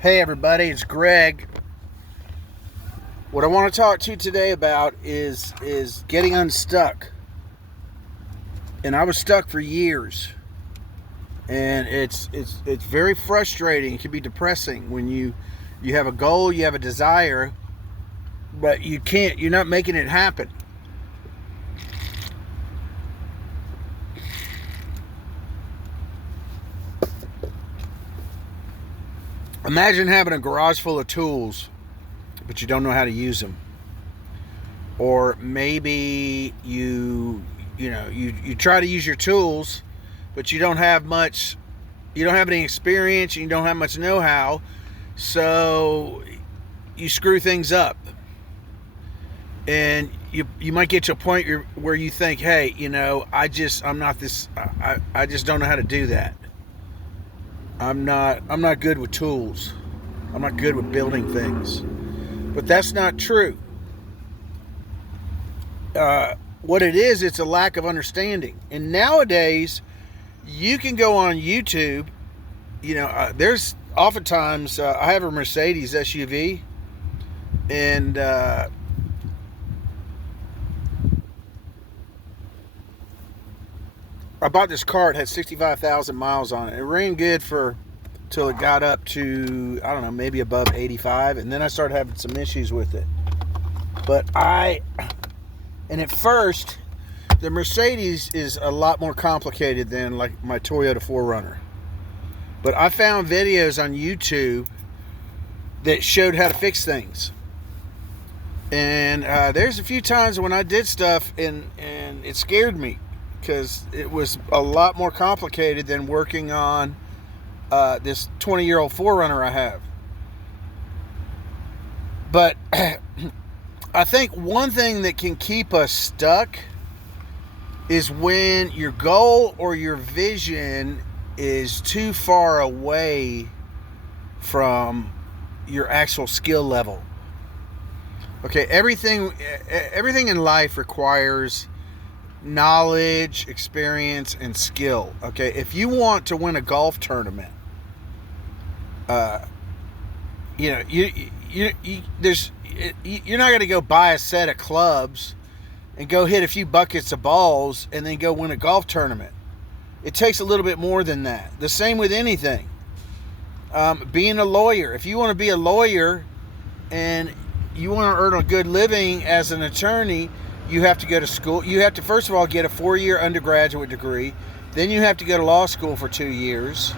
Hey everybody, it's Greg. What I want to talk to you today about is getting unstuck. And I was stuck for years. And it's very frustrating. It can be depressing when you have a goal, you have a desire, but you're not making it happen. Imagine having a garage full of tools, but you don't know how to use them. Or maybe you try to use your tools, but you don't have any experience and you don't have much know-how, so you screw things up. And you might get to a point where you think, hey, I'm not this. I just don't know how to do that. I'm not good with tools. I'm not good with building things. But that's not true. What it is, it's a lack of understanding. And nowadays, you can go on YouTube. There's oftentimes I have a Mercedes SUV, and I bought this car. It had 65,000 miles on it. It ran good for till it got up to, I don't know, maybe above 85, and then I started having some issues with it. But and at first, the Mercedes is a lot more complicated than like my Toyota 4Runner. But I found videos on YouTube that showed how to fix things. And there's a few times when I did stuff and it scared me because it was a lot more complicated than working on this 20-year-old 4Runner I have. But I think one thing that can keep us stuck is when your goal or your vision is too far away from your actual skill level. Okay, everything in life requires knowledge, experience, and skill. Okay, if you want to win a golf tournament, uh, you know, you're not going to go buy a set of clubs and go hit a few buckets of balls and then go win a golf tournament. It takes a little bit more than that. The same with anything. Being a lawyer. If you want to be a lawyer and you want to earn a good living as an attorney, you have to go to school. You have to, first of all, get a 4-year undergraduate degree. Then you have to go to law school for 2 years.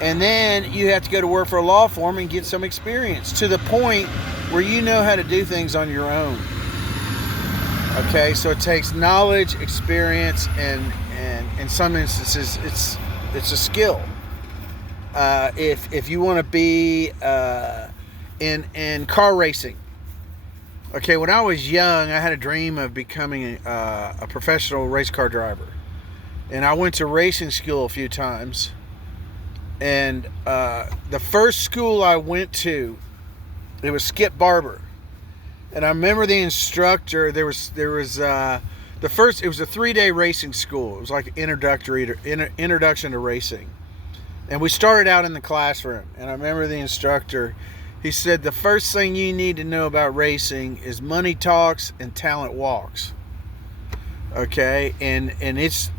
And then you have to go to work for a law firm and get some experience to the point where you know how to do things on your own. Okay, so it takes knowledge, experience, and in some instances, it's a skill. If you want to be in car racing, okay. When I was young, I had a dream of becoming a professional race car driver, and I went to racing school a few times. And the first school I went to, it was Skip Barber. And I remember the instructor. There was the first. It was a 3-day racing school. It was like introduction to racing. And we started out in the classroom. And I remember the instructor. He said the first thing you need to know about racing is money talks and talent walks. Okay, and it's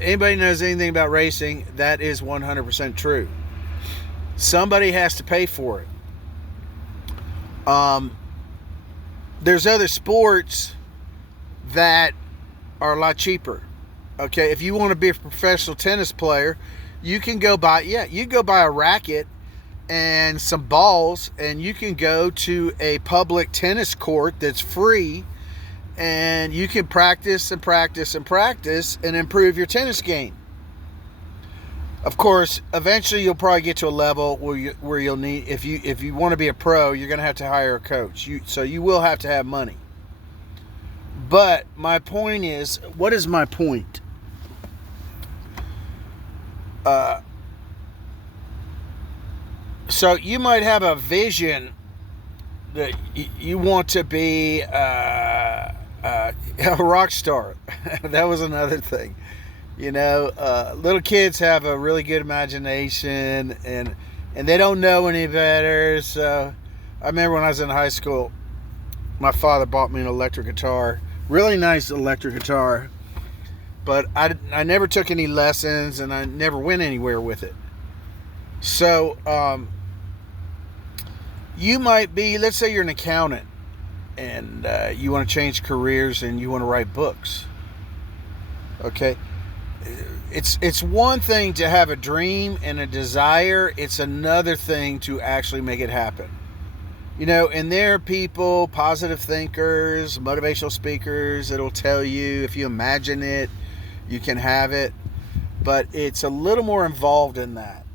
anybody knows anything about racing, that is 100% true. Somebody has to pay for it. There's other sports that are a lot cheaper. Okay, if you want to be a professional tennis player, you can go buy a racket and some balls, and you can go to a public tennis court that's free, and you can practice and practice and practice and improve your tennis game. Of course, eventually you'll probably get to a level where you'll need, if you want to be a pro, you're going to have to hire a coach. So you will have to have money. But my point is, what is my point? So you might have a vision that you want to be a rock star. That was another thing. Little kids have a really good imagination, and and they don't know any better. So I remember when I was in high school, my father bought me an electric guitar, really nice electric guitar, but I never took any lessons and I never went anywhere with it. So you might be, let's say you're an accountant and you want to change careers and you want to write books. Okay, it's one thing to have a dream and a desire. It's another thing to actually make it happen. And there are people, positive thinkers, motivational speakers that'll tell you if you imagine it, you can have it. But it's a little more involved in that.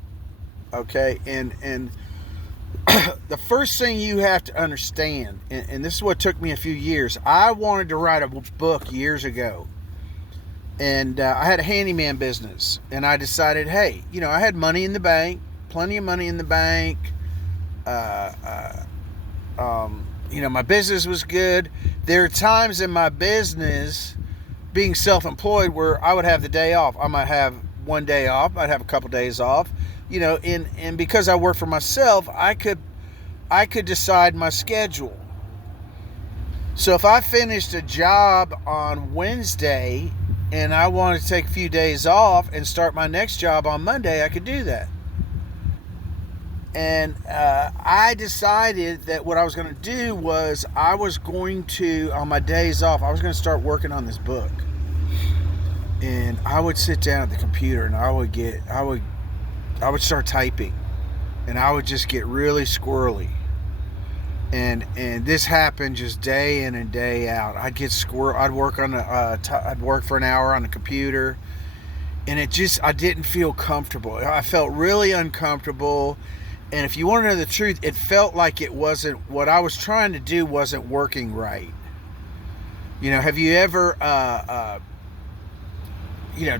Okay, and the first thing you have to understand, and this is what took me a few years. I wanted to write a book years ago. And I had a handyman business, and I decided, hey, I had money in the bank, plenty of money in the bank. My business was good. There are times in my business, being self-employed, where I would have the day off. I might have one day off. I'd have a couple days off. And because I work for myself, I could decide my schedule. So if I finished a job on Wednesday and I wanted to take a few days off and start my next job on Monday, I could do that. And I decided that what I was going to do was I was going to, on my days off, I was going to start working on this book. And I would sit down at the computer and I would start typing, and I would just get really squirrely. And this happened just day in and day out. I'd get I'd work I'd work for an hour on the computer, and I didn't feel comfortable. I felt really uncomfortable. And if you want to know the truth, it felt like it wasn't, what I was trying to do wasn't working right. Have you ever,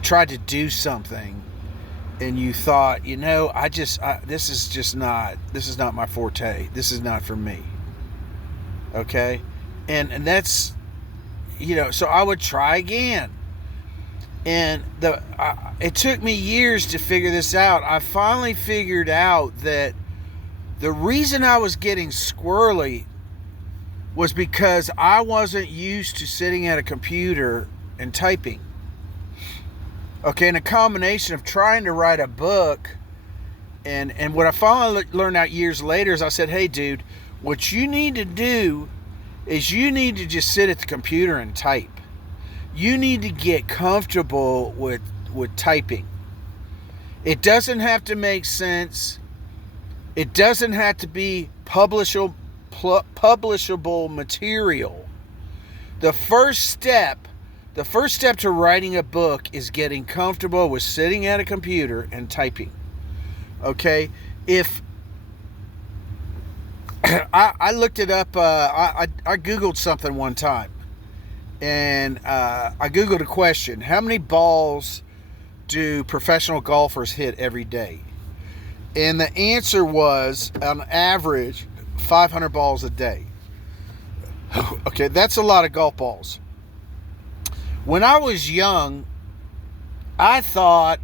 tried to do something and you thought, this is not my forte. This is not for me. Okay. And that's, so I would try again. And it took me years to figure this out. I finally figured out that the reason I was getting squirrely was because I wasn't used to sitting at a computer and typing. Okay, and a combination of trying to write a book and what I finally learned out years later is I said, hey, dude, what you need to do is you need to just sit at the computer and type. You need to get comfortable with typing. It doesn't have to make sense. It doesn't have to be publishable material. The first step to writing a book is getting comfortable with sitting at a computer and typing. Okay? If I looked it up, I Googled something one time. And I Googled a question. How many balls do professional golfers hit every day? And the answer was, on average, 500 balls a day. Okay, that's a lot of golf balls. When I was young, I thought,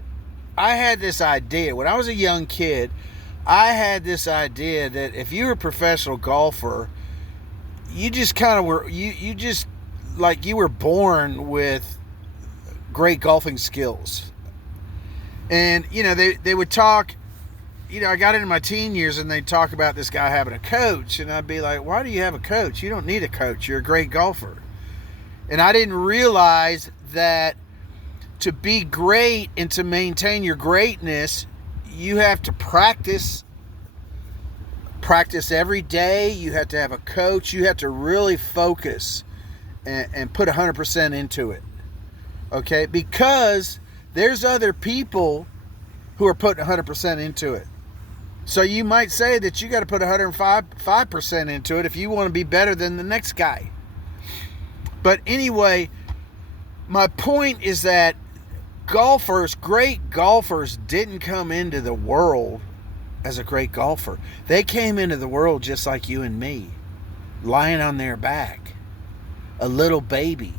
I had this idea. When I was a young kid, I had this idea that if you were a professional golfer, you just kind of were, you just, like you were born with great golfing skills. And, they would talk, I got into my teen years and they'd talk about this guy having a coach. And I'd be like, why do you have a coach? You don't need a coach. You're a great golfer. And I didn't realize that to be great and to maintain your greatness, you have to practice every day. You have to have a coach. You have to really focus and put 100% into it. Okay? Because there's other people who are putting 100% into it. So you might say that you got to put 105% into it if you want to be better than the next guy. But anyway, my point is that great golfers didn't come into the world as a great golfer. They came into the world just like you and me, lying on their back. A little baby,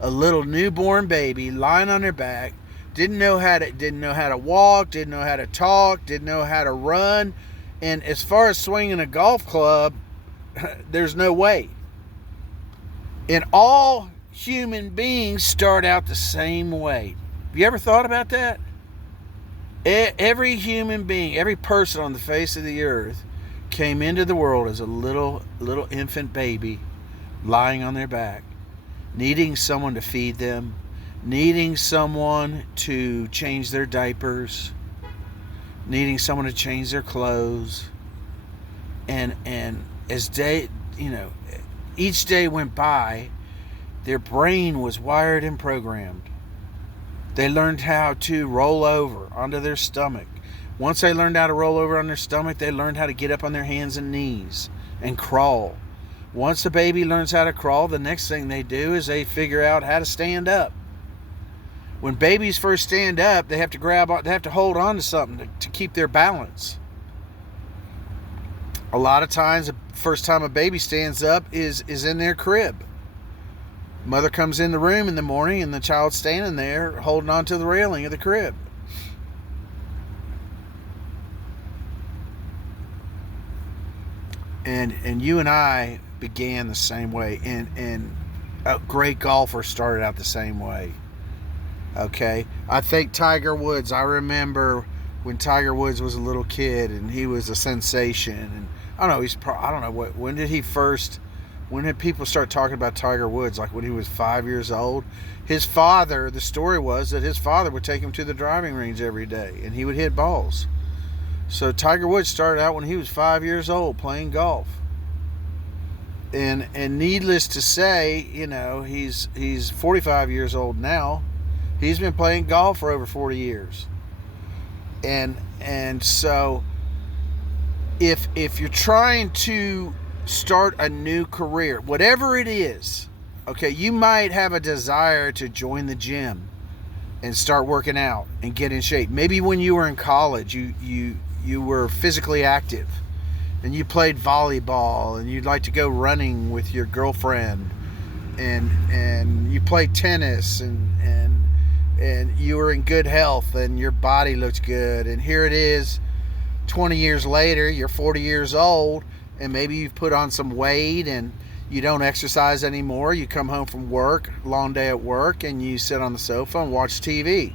a little newborn baby lying on their back, Didn't know how to walk, didn't know how to talk, didn't know how to run. And as far as swinging a golf club, there's no way. And all human beings start out the same way. Have you ever thought about that? Every human being, every person on the face of the earth came into the world as a little infant baby lying on their back, needing someone to feed them, needing someone to change their diapers, needing someone to change their clothes. And as each day went by, their brain was wired and programmed. They learned how to roll over onto their stomach. Once they learned how to roll over on their stomach, they learned how to get up on their hands and knees and crawl. Once a baby learns how to crawl, the next thing they do is they figure out how to stand up. When babies first stand up, they have to hold on to something to keep their balance. A lot of times, the first time a baby stands up is in their crib. Mother comes in the room in the morning and the child's standing there holding on to the railing of the crib. And you and I began the same way, and a great golfer started out the same way. Okay, I think Tiger Woods. I remember when Tiger Woods was a little kid and he was a sensation. And I don't know. I don't know when did he first. When did people start talking about Tiger Woods? Like when he was 5 years old? His father, the story was that his father would take him to the driving range every day and he would hit balls. So Tiger Woods started out when he was 5 years old playing golf. And needless to say, he's 45 years old now. He's been playing golf for over 40 years. And so if you're trying to start a new career, whatever it is, okay, you might have a desire to join the gym and start working out and get in shape. Maybe when you were in college, you were physically active and you played volleyball and you'd like to go running with your girlfriend and you played tennis and you were in good health and your body looked good. And here it is, 20 years later, you're 40 years old, and maybe you've put on some weight and you don't exercise anymore. You come home from work, long day at work, and you sit on the sofa and watch TV.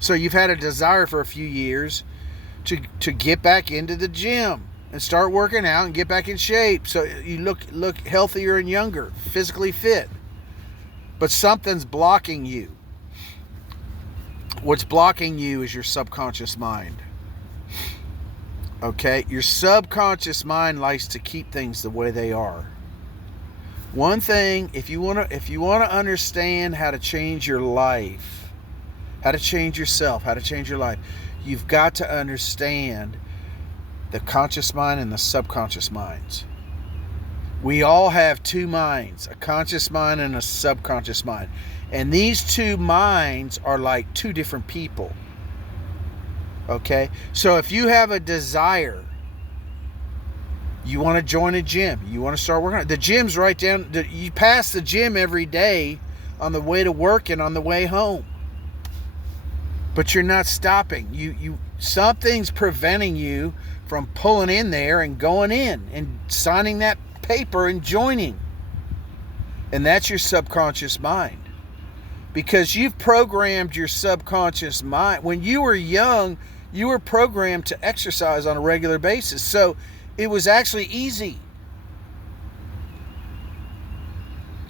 So you've had a desire for a few years to get back into the gym and start working out and get back in shape so you look healthier and younger, physically fit. But something's blocking you. What's blocking you is your subconscious mind. Okay, your subconscious mind likes to keep things the way they are. One thing, if you want to understand how to change your life, how to change yourself, how to change your life, you've got to understand the conscious mind and the subconscious minds. We all have two minds, a conscious mind and a subconscious mind. And these two minds are like two different people. Okay, so if you have a desire, you want to join a gym, you want to start working out. The gym's right down. You pass the gym every day on the way to work and on the way home, but you're not stopping. Something's preventing you from pulling in there and going in and signing that paper and joining, and that's your subconscious mind. Because you've programmed your subconscious mind. When you were young, you were programmed to exercise on a regular basis. So it was actually easy.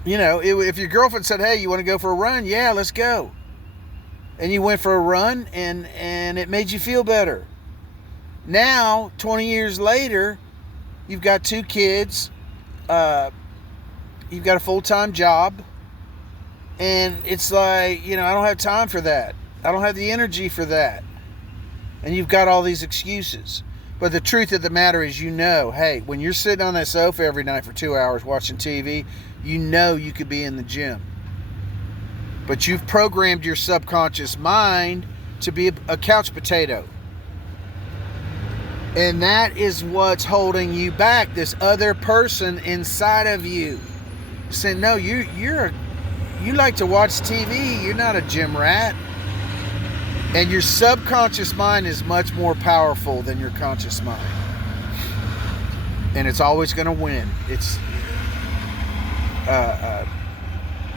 If your girlfriend said, hey, you want to go for a run? Yeah, let's go. And you went for a run and it made you feel better. Now, 20 years later, you've got 2 kids. You've got a full-time job. And it's like, I don't have time for that. I don't have the energy for that. And you've got all these excuses. But the truth of the matter is, hey, when you're sitting on that sofa every night for 2 hours watching TV, you could be in the gym. But you've programmed your subconscious mind to be a couch potato. And that is what's holding you back. This other person inside of you saying, no, you like to watch TV. You're not a gym rat. And your subconscious mind is much more powerful than your conscious mind. And it's always going to win. It's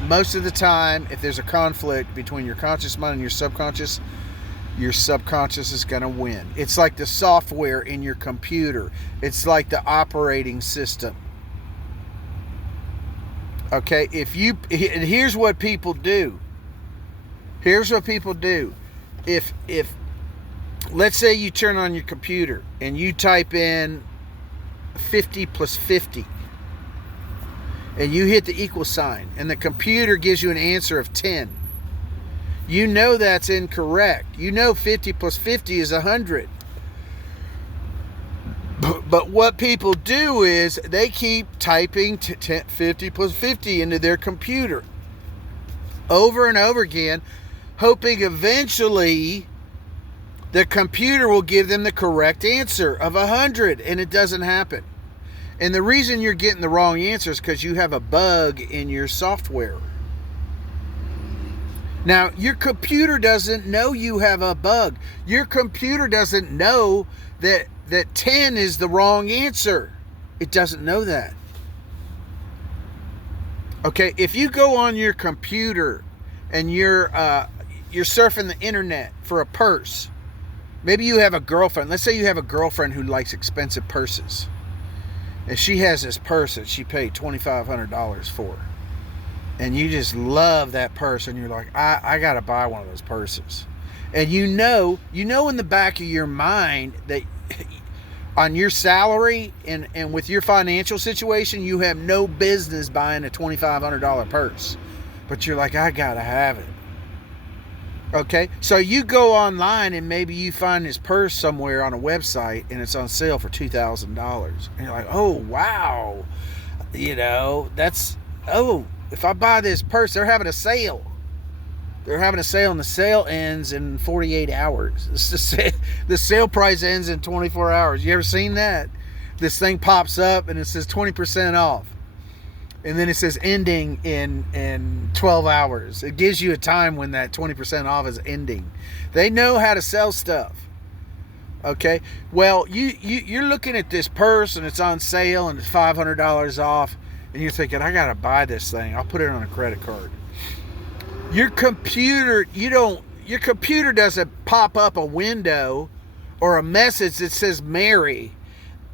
most of the time, if there's a conflict between your conscious mind and your subconscious is going to win. It's like the software in your computer. It's like the operating system. Okay, here's what people do. If let's say you turn on your computer and you type in 50 plus 50 and you hit the equal sign and the computer gives you an answer of 10. You know that's incorrect. You know 50 plus 50 is 100. But what people do is they keep typing 50 plus 50 into their computer over and over again, hoping eventually the computer will give them the correct answer of 100, and it doesn't happen. And the reason you're getting the wrong answer is because you have a bug in your software. Now, your computer doesn't know you have a bug. Your computer doesn't know that 10 is the wrong answer. It doesn't know that. Okay, if you go on your computer and you're surfing the internet for a purse, maybe you have a girlfriend. Let's say you have a girlfriend who likes expensive purses. And she has this purse that she paid $2,500 for. And you just love that purse, and you're like, I got to buy one of those purses. And you know in the back of your mind that on your salary and with your financial situation, you have no business buying a $2,500 purse. But you're like, I got to have it. Okay, so you go online and maybe you find this purse somewhere on a website and it's on sale for $2,000. And you're like, oh, wow. If I buy this purse, they're having a sale. And the sale ends in 48 hours. The sale price ends in 24 hours. You ever seen that? This thing pops up and it says 20% off. And then it says ending in 12 hours. It gives you a time when that 20% off is ending. They know how to sell stuff. Okay? Well, you're looking at this purse and it's on sale and it's $500 off. And you're thinking, I got to buy this thing. I'll put it on a credit card. Your computer doesn't pop up a window or a message that says, Mary,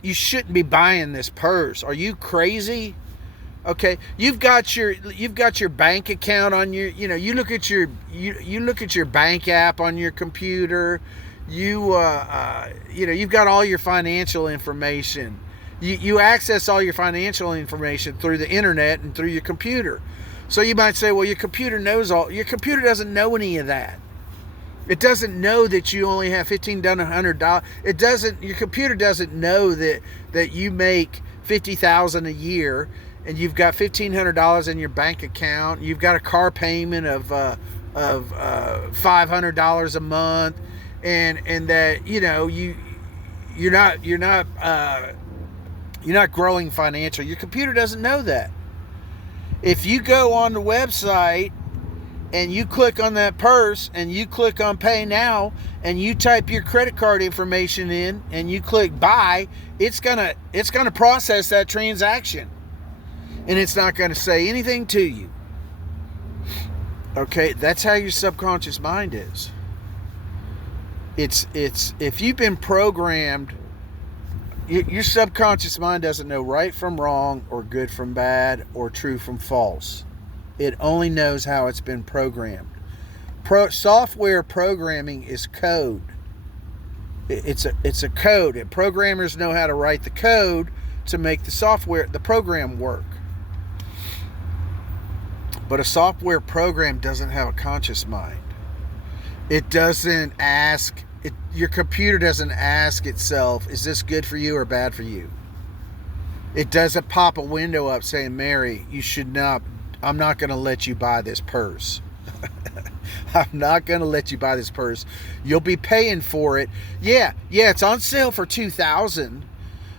you shouldn't be buying this purse. Are you crazy? Okay, you've got your bank account on your, you look at your bank app on your computer. You've got all your financial information. You access all your financial information through the internet and through your computer. So you might say, well, your computer doesn't know any of that. It doesn't know that you only have $1,500. Your computer doesn't know that you make $50,000 a year and you've got $1,500 in your bank account. You've got a car payment of $500 a month, and that you're not growing financially. Your computer doesn't know that. If you go on the website and you click on that purse and you click on pay now and you type your credit card information in and you click buy, it's gonna process that transaction, and it's not gonna say anything to you. Okay, that's how your subconscious mind is. It's if you've been programmed. Your subconscious mind doesn't know right from wrong or good from bad or true from false. It only knows how it's been programmed. Software programming is code. It's a code, and programmers know how to write the code to make the program work. But a software program doesn't have a conscious mind. It doesn't ask. Your computer doesn't ask itself, is this good for you or bad for you? It doesn't pop a window up saying, Mary, I'm not going to let you buy this purse. I'm not going to let you buy this purse. You'll be paying for it. Yeah, it's on sale for $2,000.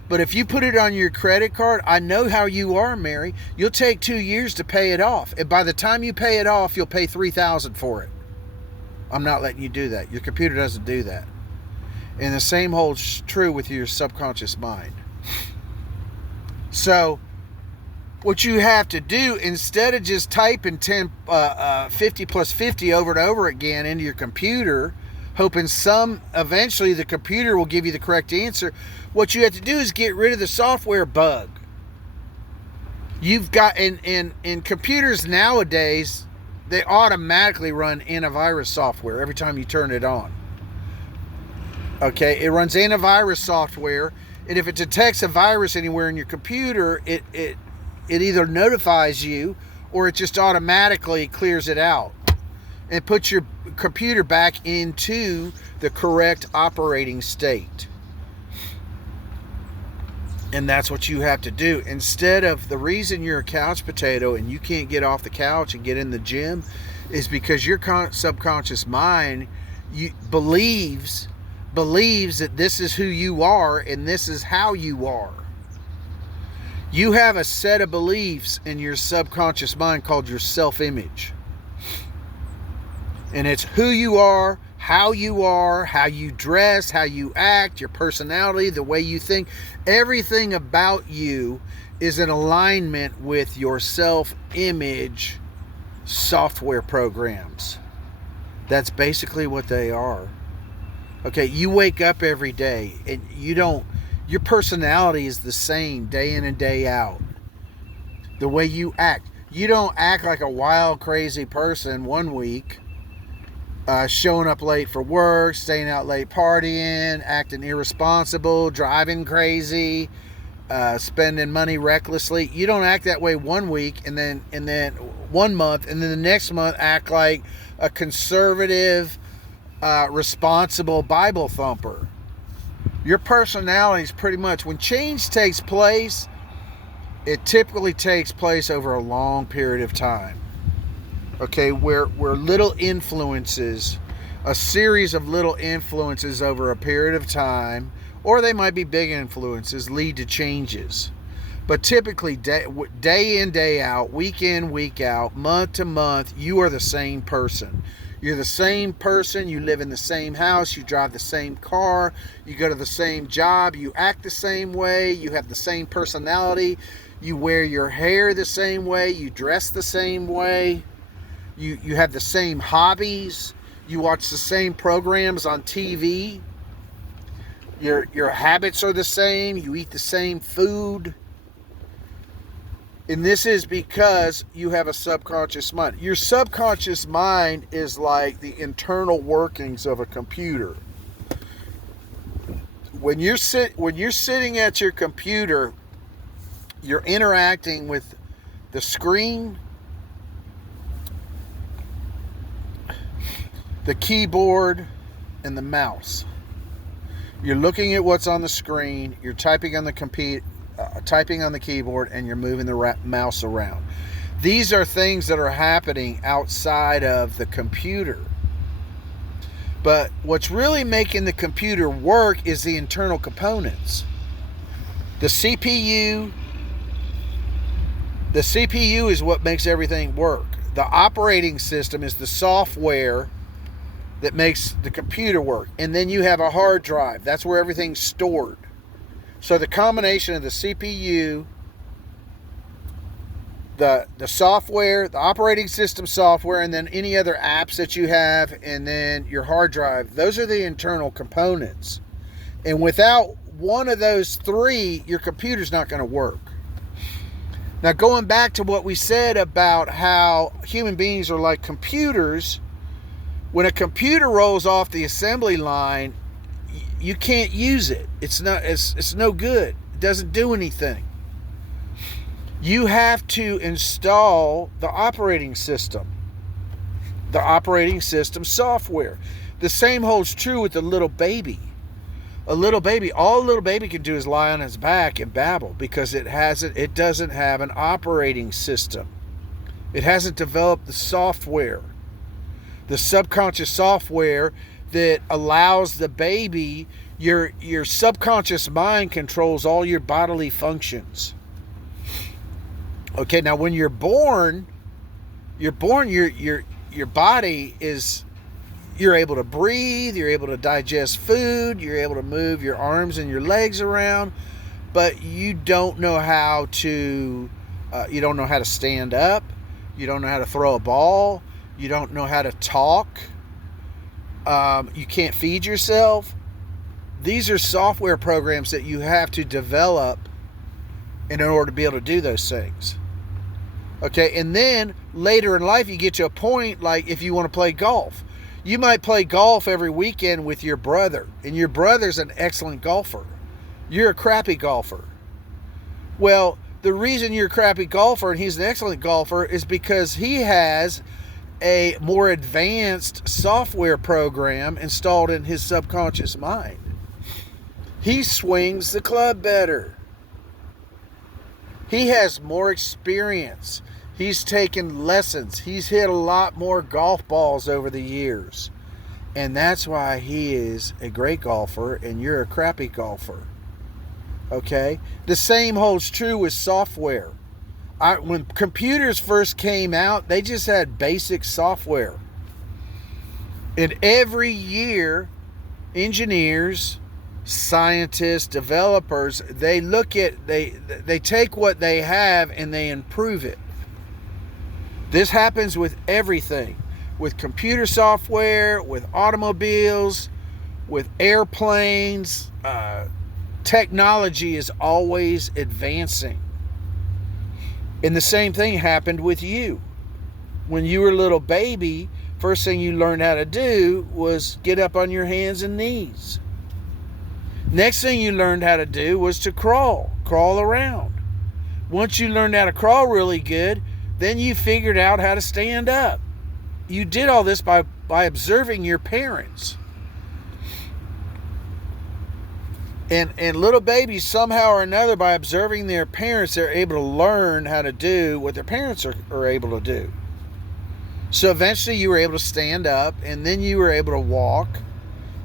But if you put it on your credit card, I know how you are, Mary. You'll take 2 years to pay it off. And by the time you pay it off, you'll pay $3,000 for it. I'm not letting you do that. Your computer doesn't do that. And the same holds true with your subconscious mind. So what you have to do, instead of just typing 50 plus 50 over and over again into your computer, hoping eventually the computer will give you the correct answer, what you have to do is get rid of the software bug. You've got, in computers nowadays, they automatically run antivirus software every time you turn it on. Okay, it runs antivirus software, and if it detects a virus anywhere in your computer, it either notifies you or it just automatically clears it out and puts your computer back into the correct operating state. And that's what you have to do. Instead of, the reason you're a couch potato and you can't get off the couch and get in the gym is because your subconscious mind believes that this is who you are and this is how you are. You have a set of beliefs in your subconscious mind called your self-image. And it's who you are, how you dress, how you act, your personality, the way you think. Everything about you is in alignment with your self-image software programs. That's basically what they are. Okay, you wake up every day and your personality is the same day in and day out. The way you act. You don't act like a wild, crazy person one week, showing up late for work, staying out late partying, acting irresponsible, driving crazy, spending money recklessly. You don't act that way one week and then 1 month, and then the next month act like a conservative, responsible Bible thumper. Your personality is pretty much, when change takes place, it typically takes place over a long period of time. Okay, where little influences, a series of little influences over a period of time, or they might be big influences, lead to changes. But typically, day in, day out, week in, week out, month to month, you are the same person. You're the same person, you live in the same house, you drive the same car, you go to the same job, you act the same way, you have the same personality, you wear your hair the same way, you dress the same way, you have the same hobbies, you watch the same programs on TV, your habits are the same, you eat the same food. And this is because you have a subconscious mind. Your subconscious mind is like the internal workings of a computer. When you're sitting at your computer, you're interacting with the screen, the keyboard, and the mouse. You're looking at what's on the screen, you're typing on the keyboard, and you're moving the mouse around. These are things that are happening outside of the computer. But what's really making the computer work is the internal components. The CPU is what makes everything work. The operating system is the software that makes the computer work. And then you have a hard drive. That's where everything's stored. So the combination of the CPU, the software, the operating system software, and then any other apps that you have, and then your hard drive, those are the internal components. And without one of those three, your computer's not going to work. Now, going back to what we said about how human beings are like computers, when a computer rolls off the assembly line, you can't use it. It's no good. It doesn't do anything. You have to install the operating system software. The same holds true with a little baby. All a little baby can do is lie on its back and babble because it doesn't have an operating system. It hasn't developed the software, the subconscious software that allows the baby, your subconscious mind controls all your bodily functions. Okay, now when you're born, your body is, You're able to breathe, you're able to digest food, you're able to move your arms and your legs around, but you don't know how to stand up, you don't know how to throw a ball, you don't know how to talk, you can't feed yourself. These are software programs that you have to develop in order to be able to do those things. Okay, and then later in life you get to a point, like if you want to play golf, you might play golf every weekend with your brother, and your brother's an excellent golfer. You're a crappy golfer. Well, the reason you're a crappy golfer and he's an excellent golfer is because he has a more advanced software program installed in his subconscious mind. He swings the club better. He has more experience. He's taken lessons. He's hit a lot more golf balls over the years. And that's why he is a great golfer and you're a crappy golfer. Okay? The same holds true with software. When computers first came out, they just had basic software. And every year, engineers, scientists, developers, they take what they have and they improve it. This happens with everything. With computer software, with automobiles, with airplanes. Technology is always advancing. And the same thing happened with you. When you were a little baby, first thing you learned how to do was get up on your hands and knees. Next thing you learned how to do was to crawl around. Once you learned how to crawl really good, then you figured out how to stand up. You did all this by observing your parents. And little babies, somehow or another, by observing their parents, they're able to learn how to do what their parents are able to do. So eventually you were able to stand up, and then you were able to walk,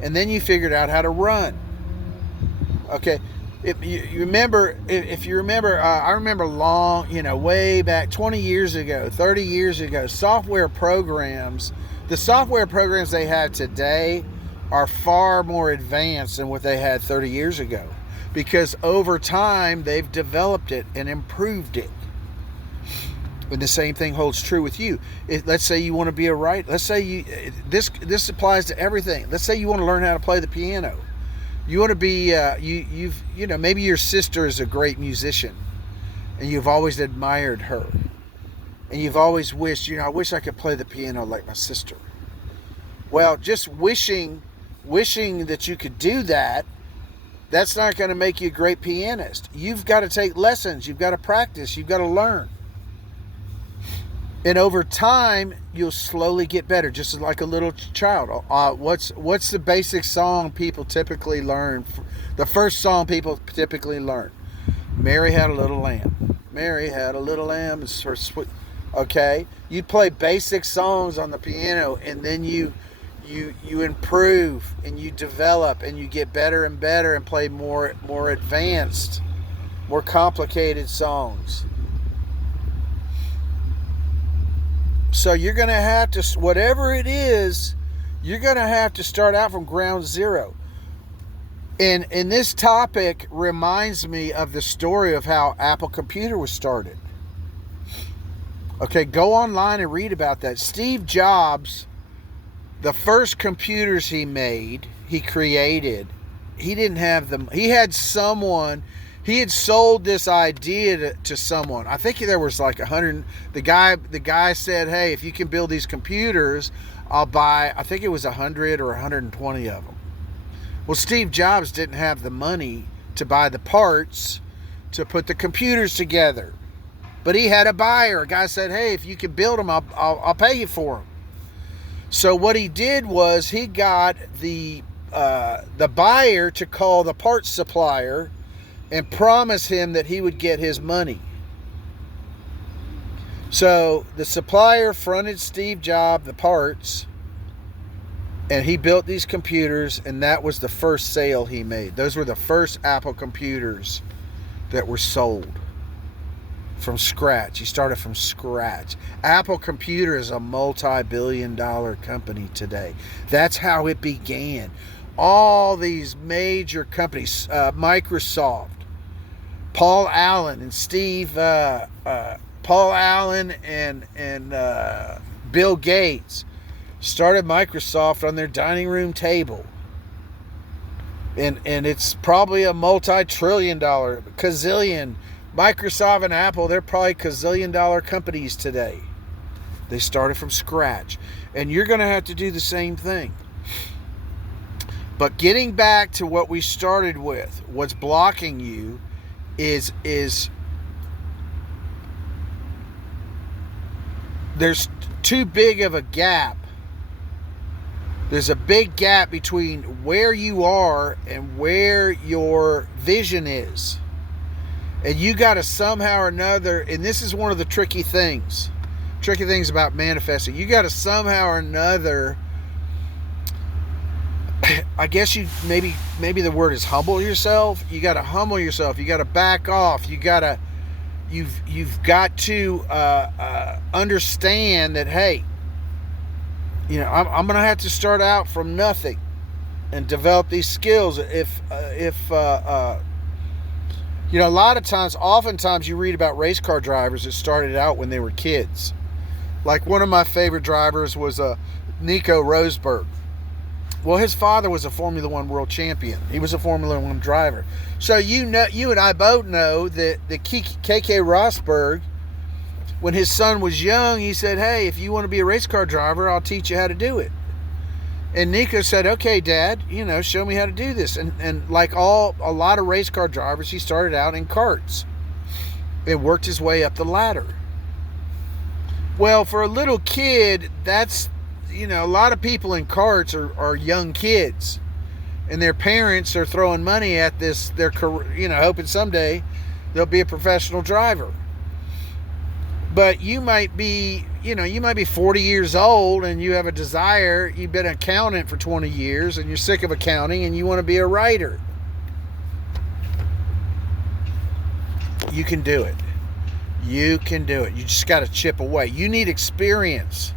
and then you figured out how to run. Okay, if you remember, I remember way back, 20 years ago, 30 years ago, the software programs they have today are far more advanced than what they had 30 years ago, because over time they've developed it and improved it. And the same thing holds true with you. Let's say you want to be a writer. Let's say this applies to everything. Let's say you want to learn how to play the piano. You want to be maybe your sister is a great musician and you've always admired her, and you've always wished, I wish I could play the piano like my sister. Well, just wishing that you could do that, that's not going to make you a great pianist. You've got to take lessons. You've got to practice. You've got to learn. And over time, you'll slowly get better, just like a little child. What's the basic song people typically learn? The first song people typically learn. Mary Had a Little Lamb. Mary had a little lamb. It's her sweet. Okay? You play basic songs on the piano, and then you improve and you develop and you get better and better and play more advanced, more complicated songs. So you're going to have to, whatever it is, you're going to have to start out from ground zero. And this topic reminds me of the story of how Apple Computer was started. Okay, go online and read about that. Steve Jobs, the first computers he created, he didn't have them. He had sold this idea to someone. I think there was like 100. The guy said, hey, if you can build these computers, I'll buy, I think it was 100 or 120 of them. Well, Steve Jobs didn't have the money to buy the parts to put the computers together. But he had a buyer. A guy said, hey, if you can build them, I'll pay you for them. So what he did was he got the buyer to call the parts supplier and promise him that he would get his money. So the supplier fronted Steve Jobs the parts, and he built these computers, and that was the first sale he made. Those were the first Apple computers that were sold. from scratch. He started from scratch. Apple Computer is a multi-billion-dollar company today. That's how it began. All these major companies, Microsoft, Paul Allen and Paul Allen and Bill Gates started Microsoft on their dining room table. And it's probably a multi-trillion-dollar, gazillion. Microsoft and Apple, they're probably gazillion-dollar companies today. They started from scratch. And you're going to have to do the same thing. But getting back to what we started with, what's blocking you is there's too big of a gap. There's a big gap between where you are and where your vision is. And you got to somehow or another, and this is one of the tricky things about manifesting. You got to somehow or another, I guess you maybe the word is humble yourself. You got to humble yourself. You got to back off. You've got to understand that, hey, I'm going to have to start out from nothing and develop these skills. Oftentimes you read about race car drivers that started out when they were kids. Like one of my favorite drivers was Nico Rosberg. Well, his father was a Formula One world champion. He was a Formula One driver. So you and I both know that the Keke Rosberg, when his son was young, he said, hey, if you want to be a race car driver, I'll teach you how to do it. And Nico said, okay, Dad, show me how to do this. And like a lot of race car drivers, he started out in karts and worked his way up the ladder. Well, for a little kid, that's, a lot of people in karts are young kids. And their parents are throwing money at this, their career, hoping someday they'll be a professional driver. But you might be 40 years old and you have a desire. You've been an accountant for 20 years and you're sick of accounting and you want to be a writer. You can do it. You can do it. You just got to chip away. You need experience.